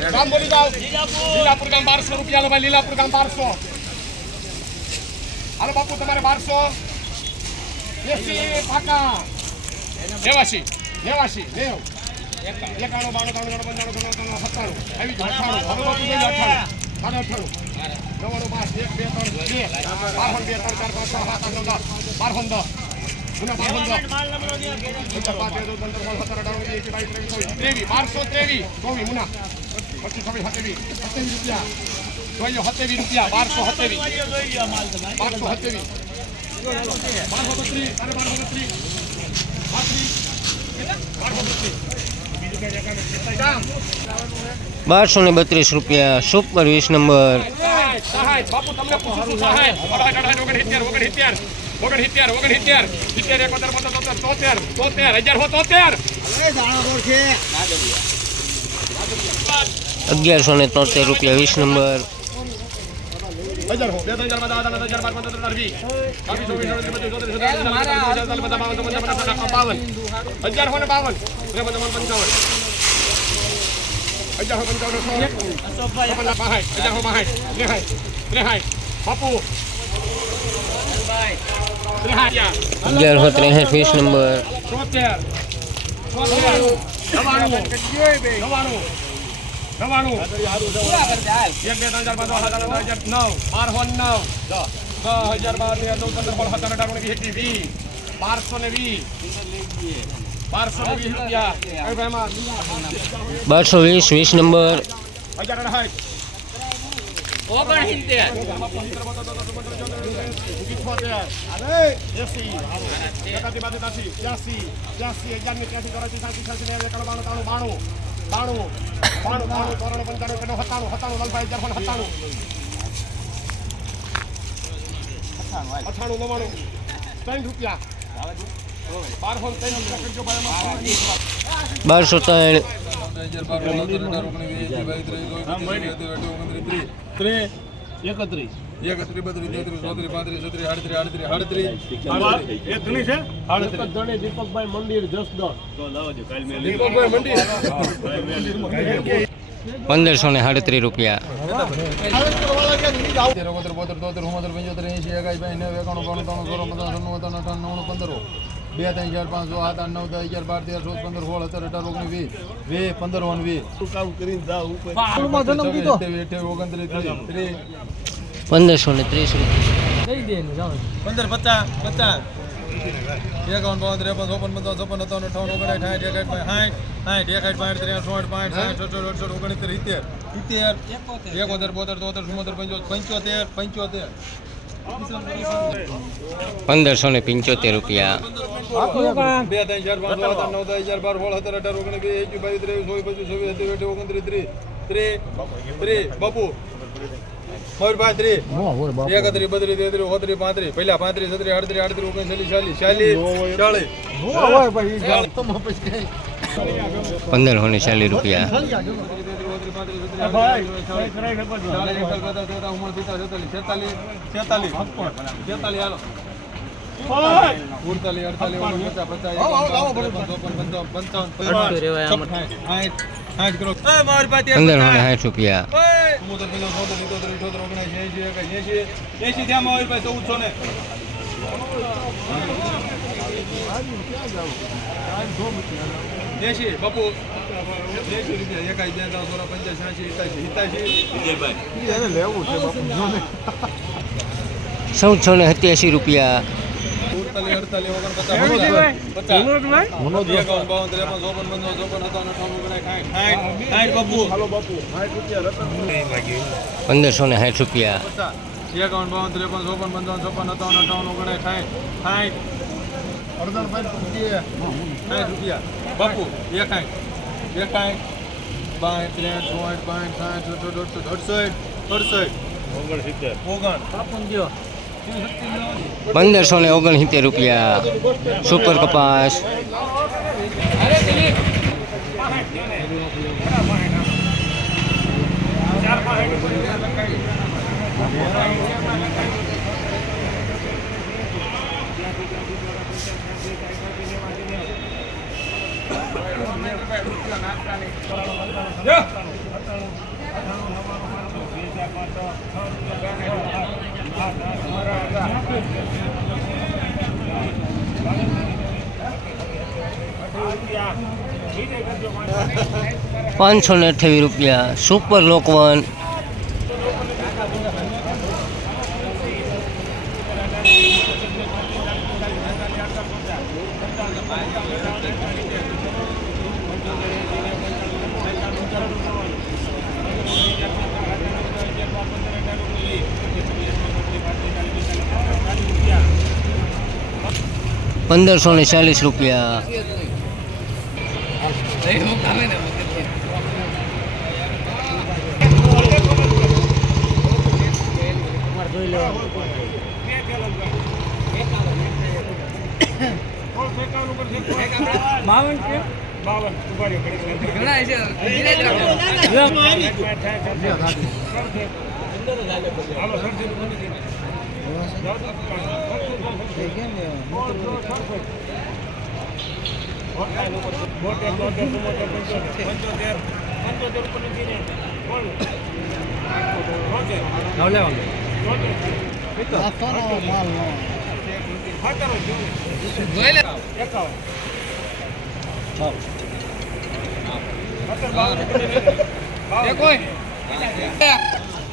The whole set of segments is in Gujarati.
ગામ બોલી જાઓ લીલાપુર ગામ બારસો રૂપિયા લો ભાઈ લીલાપુર ગામ બારસો હાલો બાપુ તમારે બારસો એસી પાકા નેવાસી નેવાસી નેવ એકાણું બાણું ત્રાણું પંચાણું ત્રાણું સત્તાણું આવી ગયું અઠાણું હવે બાપુ જોઈએ બારસો ત્રેવીસ ચોવીસ મુના પચીસ સત્યાવીસ રૂપિયા. જોઈએ સત્યાવીસ રૂપિયા બારસો સત્યાવીસ બારસો સત્યાવીસ બારસો બત્રીસ અને બારસો બત્રીસ. બારસો ને બત્રીસ રૂપિયા સુપર વીસ નંબર. બાપુ તમને પૂછું છું સહાય. ઓગણસિત્તેર ઓગણસિત્તેર. ઓગણસિત્તેર ઓગણસિત્તેર. સિત્તેર એકોતેર પંદર તોતેર તોતેર હજાર હો તોતેર. અગિયારસો ને તોતેર રૂપિયા વીસ નંબર. અગિયારસો ત્રેસઠ વીસ નંબર. નવાણું એક બે ત્રણ હજાર પાંચ હજાર નવ બાર હો નવ દસ હજાર બાર તેર ચૌદ પંદર સોળ સત્તર અઢાર ઓગણીસ એકવીસ વીસ બારસો ને વીસ બારસો ને વીસ રૂપિયા બારસો વીસ વીસ નંબર હજાર અઢાઈ અઠાણું નવાણું. ત્રણ રૂપિયા. બારસો ત્રણ રૂપિયા બારસો ત્રણ. એકત્રીસ. એકત્રીસ બત્રીસ તેત્રીસ ચોત્રીસ પાંત્રીસ છત્રીસ આડત્રીસ આડત્રીસ આડત્રીસ. એક ઘણી છે ધણી દીપકભાઈ મંદિર. જસદણ પંદરસો ને સાડત્રીસ રૂપિયા. પંદર બે ત્રણ હજાર પાંચસો સાત આઠ નવ દસ હજાર બાર તેર સોળ પંદર સોળ સત્તર અઢાર ઓગણીસ વીસ વીસ પંદર ઓન ત્રીસ પંદરસો ને ત્રીસ રૂપિયા. પંદર પચાસ પચાસ. એકાવન બાવન ત્રેપન ચોપન પંચાવન છપ્પન સત્તાવન અઠાવન ઓગણસાઠ સાઠ એકાઠ સાઠ સાઠ એકાઠ પાંઠ ત્રેસઠ સોળ પાંઠ સાઠ સત્તર અડસઠ ઓગણીસ સિત્તેર. સિત્તેર એકોતેર બોતેર તોતેર ચુમ્મોતેર પંચોતેર પંચોતેર પંચોતેર. પંદરસો ને પંચોતેર રૂપિયા. બાપુ મયુરભાઈ ત્રીસ એકત્રીસ બત્રીસ તેત્રીસ ચોત્રીસ પાંત્રીસ. પહેલા પાંત્રીસ છત્રીસ આડત્રીસ આડત્રીસ ઓગણચાલીસ ચાલીસ ચાલીસ ચાલીસ. પંદર ને ચાલીસ રૂપિયા. પંદરસો ને સાઠ રૂપિયા ચૌદસો ને દેશી બાપુ. દેશી રૂપિયા એકાઈ બે ત્રણ સોળ પંચાસ છ્યાસી એકાશી હિતાશી. ચૌદસો ને. સત્યાસી રૂપિયા. સુડતાલીસ અડતાલીસ ઓગણપચાસ પચાસ એકાવન બાવન ત્રેપન ચોપન પંચાવન ચોપન સત્તાવન અઠાવન ઓગણાઠ સાઠ સાઠ બાપુ. પંદરસો ને સાઠ રૂપિયા. એકાવન બાવન ત્રેપન ચોપન પંચાવન છપ્પન સત્તાવન અઠાવન ઓગણાઠ સાઠ સાઠ સાઠ રૂપિયા. બાપુ એકાઠ એકાઠ બાઠ ત્રેસઠ ચોસઠ પાંચ સાઠ સત્તર અડસઠ અડસઠ અડસઠ ઓગણસિત્તેર. ઓગણ. પંદરસો ને ઓગણસિત્તેર રૂપિયા. સુપર કપાસ. પાંચસો ને અઠ્યાવીસ રૂપિયા. સુપર લોકવન પંદરસો ને ચાલીસ રૂપિયા.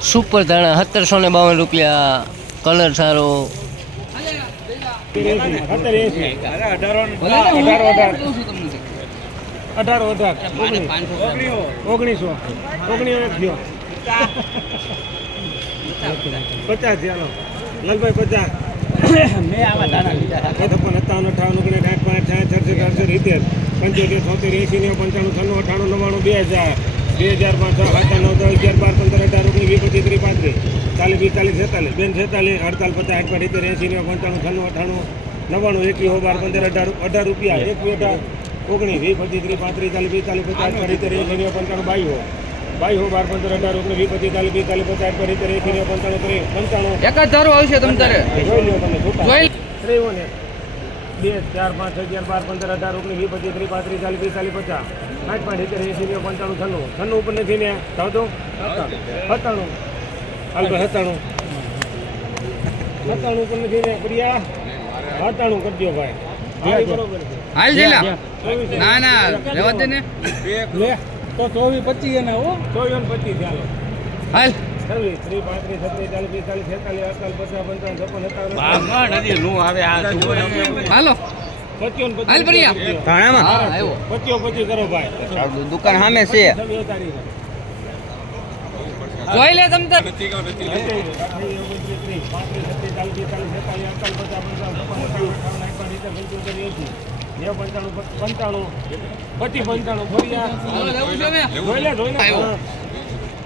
સુપર ધાણા સત્તરસો ને બાવન રૂપિયા કલર સારો. અઢાર અઢાર ઓગણીસો ઓગણીસો થયો પચાસ ચાલો લગભગ પચાસ સત્તાવન અઠાવન ઓગણીસ સાઠ પાંચ સાઠ છસો ચારસો સિત્તેર પંચોતેર છોતેર એસી પંચાણું છન્નું અઠાણું નવ્વાણું બે હજાર. બે હજાર પાંચ સાત નવ ત્રણ અગિયાર બાર પંદર અઢાર ઓગણીસ વીસ પચીસ ત્રીસ પાંત્રીસ ચાલીસ પિસ્તાલીસ છેતાલીસ બેન છેતાલીસ અડતાલીસ પચાસ આઠ સિત્તેર એસી નેવું પંચાણું છન્નું અઠાણું નવ્વાણું એકી હો બાર પંદર અઢાર અઢાર રૂપિયા એક અઢાર ઓગણીસ વીસ પચીસ ત્રીસ પાંત્રીસ ચાલીસ પિસ્તાલીસ પચાસ આઠ સિત્તેર એસી નેવું પંચાણું બાઈ હો. બાઈ હો બાર પંદર અઢાર ઓગણીસ વીસ પચીસ ચાલીસ પિસ્તાલીસ પચાસ આઠ સિત્તેર એસી નેવું પંચાણું ત્રીસ પંચાણું. એક જ ધારો આવશે તમે તારે. જોઈ લો તમે જોઈ ત્રેવન એક બે ચાર પાંચ અગિયાર બાર પંદર અઢાર ઓગણીસ વીસ પચીસ ત્રીસ પાંત્રીસ ચાલીસ પિસ્તાલીસ પચાસ. પાંચ પાંચ સિત્તેર એસી નેવું પંચાણું છન્નું. છન્નું ઉપર નથી ને થાવ સત્તાણું. હાલ સત્તાણું. સત્તાણું ઉપર નથી ને પ્રિયા. સત્તાણું કરજો ભાઈ. હાલ ચોવીસ ના ના રહેવા દે ને. લે. તો ચોવીસ પચીસ એના હો. ચોવીસ ને પચીસ ચાલો. હાલ. છવ્વીસ ત્રીસ પાંત્રીસ છત્રીસ ચાલીસ પિસ્તાલીસ છેતાલીસ અડતાલીસ પચાસ પંચાવન છપ્પન સત્તાવન હાલ. દુકાન સામે છે જોઈ લે તમ તાર પંચાણું પચીસ પંચાણું.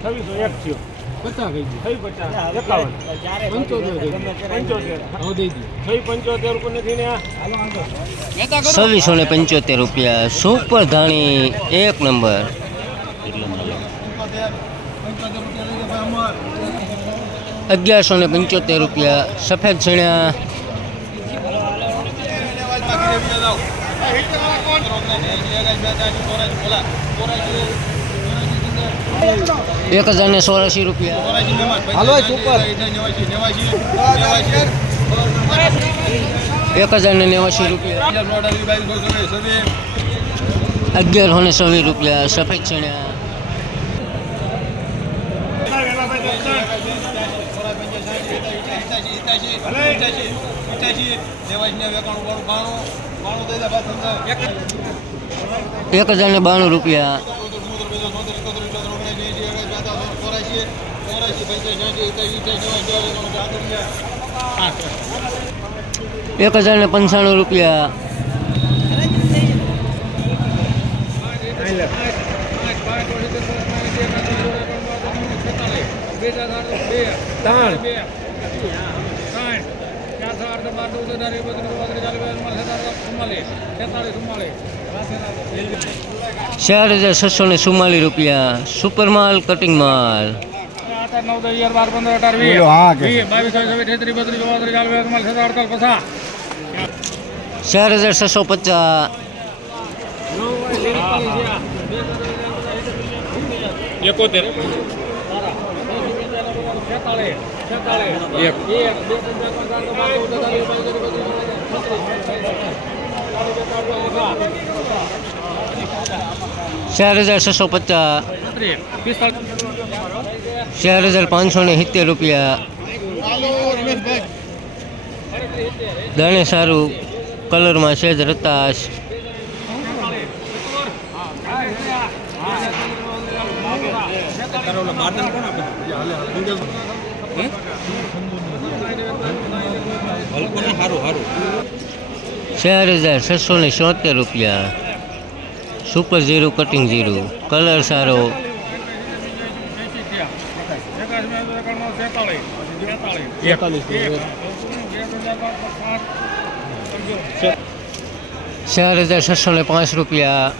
છવ્વીસો એક થયો પચાસ થઈ એકાવન પંચોતેર પંચોતેર. છવ્વીસો ને પંચોતેર રૂપિયા. સુપર ધાણી એક નંબર. અગિયારસો ને પંચોતેર રૂપિયા. સફેદ ચણ્યા એક હજાર ને ચોરાશી રૂપિયા. એક હજાર ને નેવાસી રૂપિયા. અગિયારસો ને છવ્વીસ રૂપિયા સફેદ ચણ્યા એક હજાર ને બાણું રૂપિયા. એક હજાર ને પંચાણું રૂપિયા. ત્રણ. ચાર હજાર ને ચુમ્માલીસ રૂપિયા સુપર માલ કટિંગ માલ નવ હજાર એ બધું પંદર અઢાર વીસ વીસ બાવીસ હજાર છસો ને ચોત્રીસ રૂપિયા. સુપર માલ. કટિંગ માલ ચાર હજાર છસો પચાસ. એકોતેર. એક. ચાર હજાર છસો પચાસ. ચાર હજાર પાંચસો ને સિત્તેર રૂપિયા. દાણે સારું કલરમાં સેજ રતાશ. ચાર હજાર છસો ને છોતેર રૂપિયા. Super zero cutting zero colour સારો. ચાર હજાર છસો ને પાંચ રૂપિયા.